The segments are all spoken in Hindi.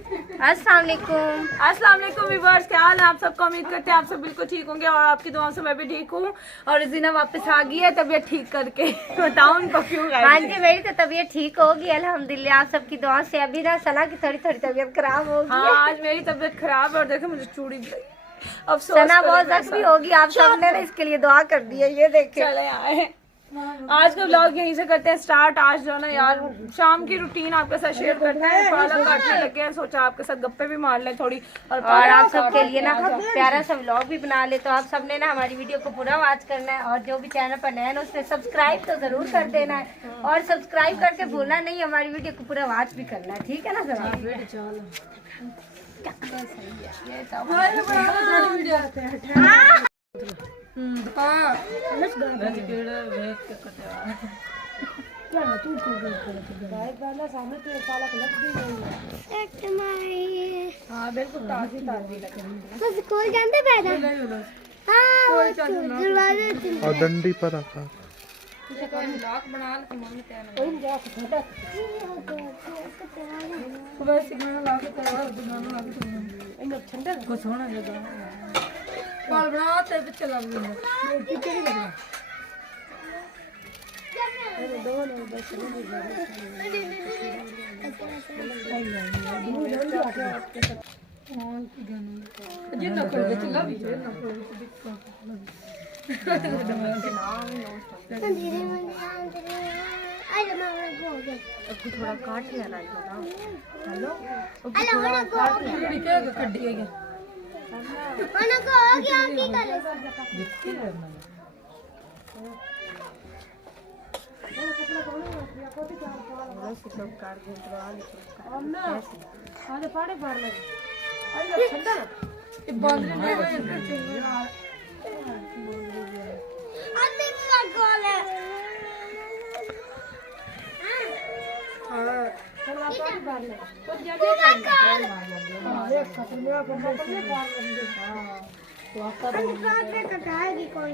अस्सलाम वालेकुम व्यूअर्स, क्या हाल है आप सबका। उम्मीद करते हैं आप सब बिल्कुल ठीक होंगे और आपकी दुआओं से मैं भी ठीक हूँ। और जीना वापस आ गई है तबीयत ठीक करके। बताओ उनको क्यों। हाँ जी, मेरी तो तबीयत ठीक होगी अल्हम्दुलिल्लाह, आप सबकी दुआ से। अभी ना सना की थोड़ी तबीयत खराब होगी। हाँ, आज मेरी तबीयत खराब है और देखो मुझे चूड़ी भी लगी। अफसोस सना बहुत जख्मी होगी, आप सबने ना इसके लिए दुआ कर दी है। ये देखे चले आए। आज का व्लॉग यहीं से करते हैं स्टार्ट। आज जो है ना यार शाम की रूटीन आपके साथ शेयर करते हैं। पालक काटने लगे हैं, सोचा आपके साथ गप्पे भी मार लें थोड़ी और आप सबके लिए ना प्यारा सा व्लॉग भी बना ले। तो आप सबने ना हमारी वीडियो को पूरा वॉच करना है और जो भी चैनल पर नया है उसने सब्सक्राइब तो जरूर कर देना है और सब्सक्राइब करके भूलना नहीं, हमारी वीडियो को पूरा वॉच भी करना है, ठीक है ना सर। हाँ बिल्कुल ताजी स्कूल जाते पैदा और डंडी पर रखा कुछ होना लगा बनाते पीछे लग जितना करके चला भी थोड़ा काट लिया ना। हेलो कड्डी है कटाएगी कौन।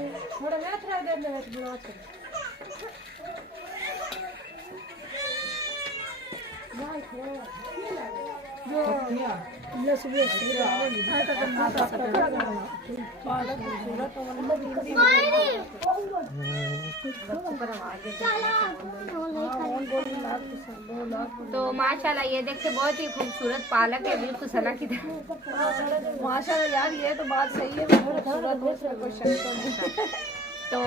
तो माशाल्लाह ये देखते बहुत ही खूबसूरत पालक है, बिल्कुल सना की तरह। माशाल्लाह यार ये तो बात सही है। तो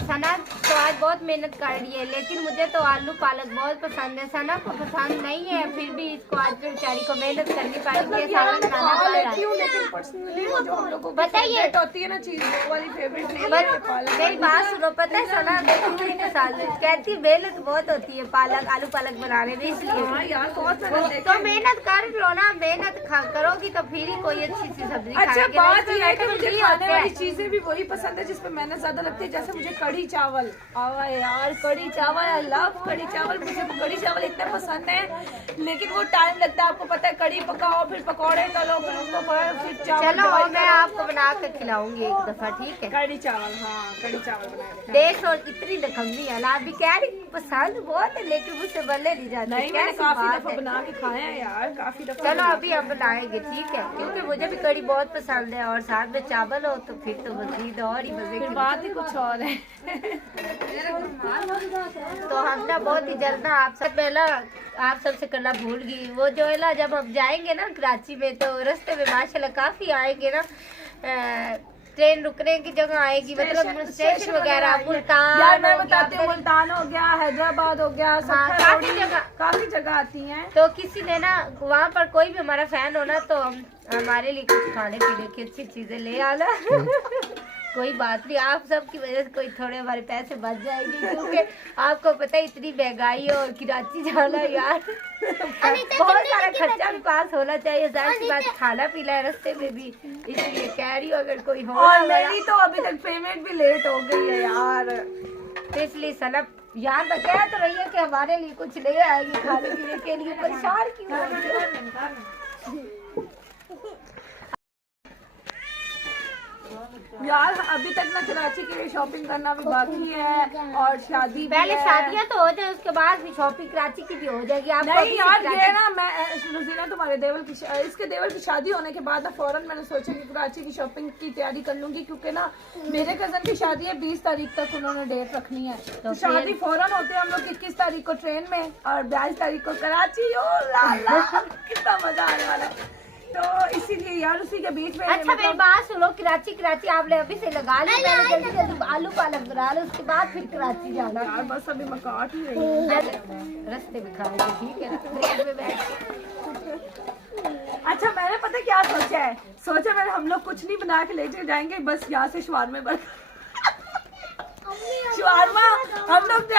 सना तो आज बहुत मेहनत कर रही है, लेकिन मुझे तो आलू पालक बहुत पसंद है। सना को पसंद नहीं है, फिर भी इसको आज बेचारी को मेहनत करनी पड़ती है। सालन बनाना पड़ रहा है। लेकिन पर्सनली वो जो हम लोग को बताइए होती है ना चीज वो वाली फेवरेट नहीं है पालक। मेरी बात सुनो, पता है सना कहती मेहनत बहुत होती है पालक आलू पालक बनाने में, इसलिए हाँ यार बहुत मेहनत है। तो मेहनत कर लो ना, मेहनत करोगी तो फिर ही कोई अच्छी सी सब्जी अच्छा खाएंगे। बात ये है कि मुझे फ्री खाने होते वाली हैं। चीजें भी वही पसंद है जिसपे मेहनत ज्यादा लगती है। जैसे मुझे कढ़ी चावल आवा यार, कढ़ी चावल आई लव कढ़ी चावल। मुझे कढ़ी चावल इतना पसंद है, लेकिन वो टाइम लगता है। आपको पता है कढ़ी पकाओ, फिर पकौड़े तलो, फिर उसको फिर चावल। चलो मैं आपको बना कर खिलाऊंगी एक दफा, ठीक है। कढ़ी चावल, हाँ कढ़ी चावल बनाए। देश और इतनी नकम्मी है ना, अभी कह रही पसंद बहुत है लेकिन मुझसे बनने नहीं जाती। नहीं मैंने काफी दफा बना के खाए हैं यार, काफी दफा। चलो अभी हम बनाएंगे, ठीक है, क्योंकि मुझे भी कढ़ी बहुत पसंद है और साथ में चावल हो तो फिर तो मजीद और ही मजे की बात ही कुछ और है। तो हम ना बहुत ही जल्द ना आप सबसे करना भूल गई। वो जो है ना, जब हम जाएंगे ना कराची में तो रास्ते में माशाल्लाह काफी आएंगे ना, ट्रेन रुकने की जगह आएगी, मतलब स्टेशन वगैरह। मुल्तान यार मैं बताती हूँ, मुल्तान हो गया, हैदराबाद हो गया, काफी जगह आती हैं। तो किसी ने ना वहाँ पर कोई भी हमारा फैन हो ना तो हम हमारे लिए कुछ खाने पीने की अच्छी चीजें ले आना। कोई बात नहीं, आप सबकी वजह से कोई थोड़े हमारे पैसे बच जाएंगे, क्योंकि आपको पता है इतनी महंगाई है और कराची जाना यार बहुत सारा खर्चा भी पास होना चाहिए। जाहिर सी बात खाना पीना है रास्ते में भी, इसलिए कह रही हूँ अगर कोई हो। और मेरी तो अभी तक पेमेंट भी लेट हो गई है यार, तो इसलिए सनब यार बताया तो रही है कि हमारे लिए कुछ ले आएगी खाने पीने के लिए, परेशान क्यों हो रही हो? यार अभी तक ना कराची के लिए शॉपिंग करना भी बाकी है और शादी भी पहले है। शादियां तो हो जाए, उसके बाद भी शॉपिंग कराची की भी हो जाएगी। आप नहीं यार ये ना मैं रुजीना तुम्हारे देवर की इसके देवर की शादी होने के बाद ना फौरन मैंने सोचा कि कराची की शॉपिंग की तैयारी कर लूंगी, क्योंकि ना मेरे कजन की शादी है 20 तारीख तक, उन्होंने डेट रखनी है। तो शादी फौरन होती है हम लोग 21 तारीख को ट्रेन में और 22 तारीख को कराची। ओ ला ला कितना मजा आने वाला है। तो इसीलिए यार उसी के बीच में अच्छा मेरी बात सुनो, कराची आपने अभी से लगा ली, पहले जल्दी जल्दी आलू पालक बना लो, उसके बाद फिर कराची जाना। यार बस अभी मैं काट ही रही हूँ। रास्ते में खाएंगे, ठीक है, ट्रेन में बैठ के। अच्छा मैंने पता क्या सोचा है, मैंने हम लोग कुछ नहीं बना के ले जाएंगे, बस यहाँ से शवारमे शवारमा हम लोग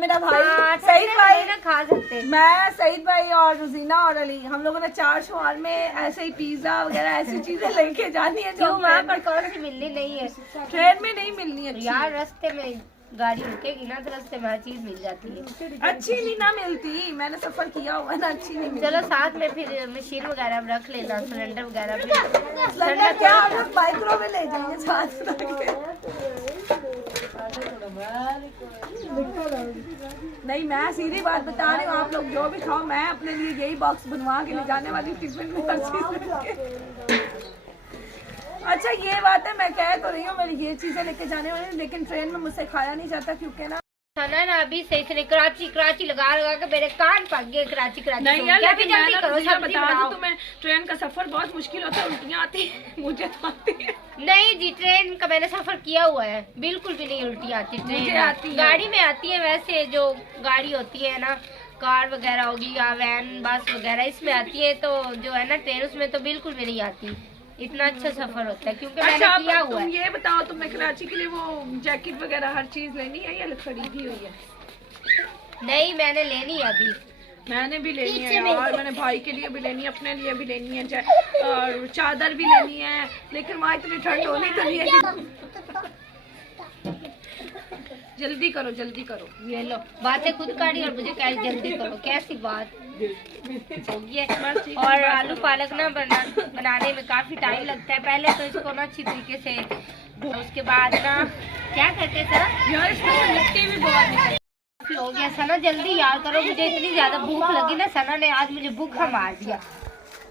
मेरा भाई सईद भाई ना खा सकते हैं। मैं सईद भाई और रुजीना और अली हम लोगों ने 4 शवारमे ऐसे ही पिज्जा वगैरह ऐसी चीजें लेके जानी है जो क्यों वहाँ पर कौन सी मिलनी नहीं है? ट्रेन में नहीं मिलनी है यार रास्ते में गाड़ी रुकेगी ना तो रास्ते में हर चीज मिल जाती है। अच्छी नहीं ना मिलती, मैंने सफर किया हुआ ना, अच्छी नहीं मिलती। चलो साथ में फिर मशीन वगैरह रख लेना, सिलेंडर वगैरह फिर सिलेंडर क्या हम लोग माइक्रो में ले जाएंगे साथ में। नहीं मैं सीधी बात बता रही हूँ, आप लोग जो भी खाओ मैं अपने लिए यही बॉक्स बनवा के ले जाने वाली, टिफिन में हर चीज लेके। अच्छा ये बात है, मैं कह तो रही हूँ मेरी ये चीजें लेके जाने वाली, लेकिन ट्रेन में मुझसे खाया नहीं जाता क्योंकि ना ना अभी सही से कराची लगा के मेरे कान पक गए। कराची नहीं यार, लेकिन मैं ना तुझे सब्जी बता दूं बनाओ। तुम्हें ट्रेन का सफर बहुत मुश्किल होता है, उल्टियाँ आती है मुझे तो आती है। नहीं जी, ट्रेन का मैंने सफर किया हुआ है, बिल्कुल भी नहीं उल्टी आती ट्रेन मुझे में। आती है। गाड़ी में आती है, वैसे जो गाड़ी होती है ना, कार वगैरह होगी या वैन बस वगैरह, इसमें आती है। तो जो है ना ट्रेन, उसमें तो बिल्कुल भी नहीं आती। इतना अच्छा सफर होता है क्योंकि मैंने किया हुआ है। तुम ये बताओ तुम्हें कराची के लिए वो जैकेट वगैरह हर चीज लेनी है या खरीदी हुई है? नहीं मैंने लेनी है अभी। मैंने भी लेनी है और मैंने भाई के लिए भी लेनी है, अपने लिए भी लेनी है, और चादर भी लेनी है, लेकिन वहाँ इतनी ठंड होनी तो नहीं है। जल्दी करो। ये लो बातें खुद काटी और मुझे कह जल्दी करो, कैसी बात होगी है। और आलू पालक ना बनाने में काफी टाइम लगता है। पहले तो इसको ना अच्छी तरीके से, उसके बाद ना क्या करते सर यार इसमें मिट्टी भी बहुत हो गया। सना जल्दी यार करो, मुझे इतनी ज्यादा भूख लगी ना, सना ने आज मुझे भूखा मार दिया,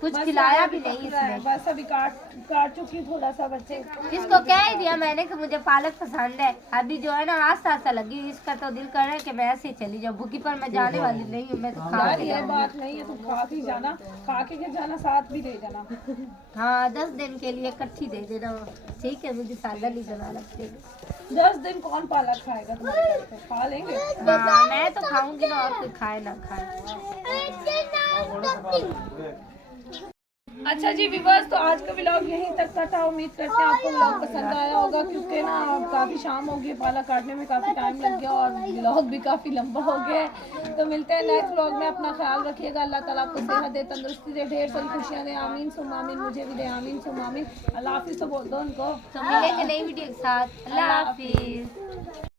कुछ खिलाया भी नहीं इसने। बस अभी काट चुकी थोड़ा सा बच्चे। इसको कह ही दिया मैंने कि मुझे पालक पसंद है। अभी जो है ना आस्ता लगी, इसका तो दिल कर रहा है कि मैं ऐसे चली जाऊँ, भूखी पर मैं जाने वाली नहीं हूँ, मैं तो खा यार ये बात नहीं है, तुम खा के जाना, जाना साथ भी दे जाना। हाँ 10 दिन के लिए इकट्ठी दे देना, ठीक है? मुझे सादा नहीं बना लगते। 10 दिन कौन पालक खाएगा तुम्हारे घर पे? खा लेंगे। हाँ मैं तो खाऊंगी ना, और कोई खाए ना खाए। अच्छा जी व्यूअर्स, तो आज का व्लॉग यहीं तक का था। उम्मीद करते हैं आपको व्लॉग पसंद आया होगा, क्योंकि ना काफ़ी शाम हो गई, पालक काटने में काफ़ी टाइम लग गया और व्लॉग भी काफ़ी लंबा हो गया। तो मिलते हैं नेक्स्ट व्लॉग में। अपना ख्याल रखिएगा, अल्लाह ताला आपको सेहत दे, तंदुरुस्ती दे, ढेर सारी खुशियाँ दे। आमीन सुम्मा आमीन, मुझे भी दे आमीन सुम्मा आमीन। अल्लाह हाफिज़ तो बोल दो उनको। तो मिलेंगे नई वीडियो के साथ। अल्लाह हाफिज।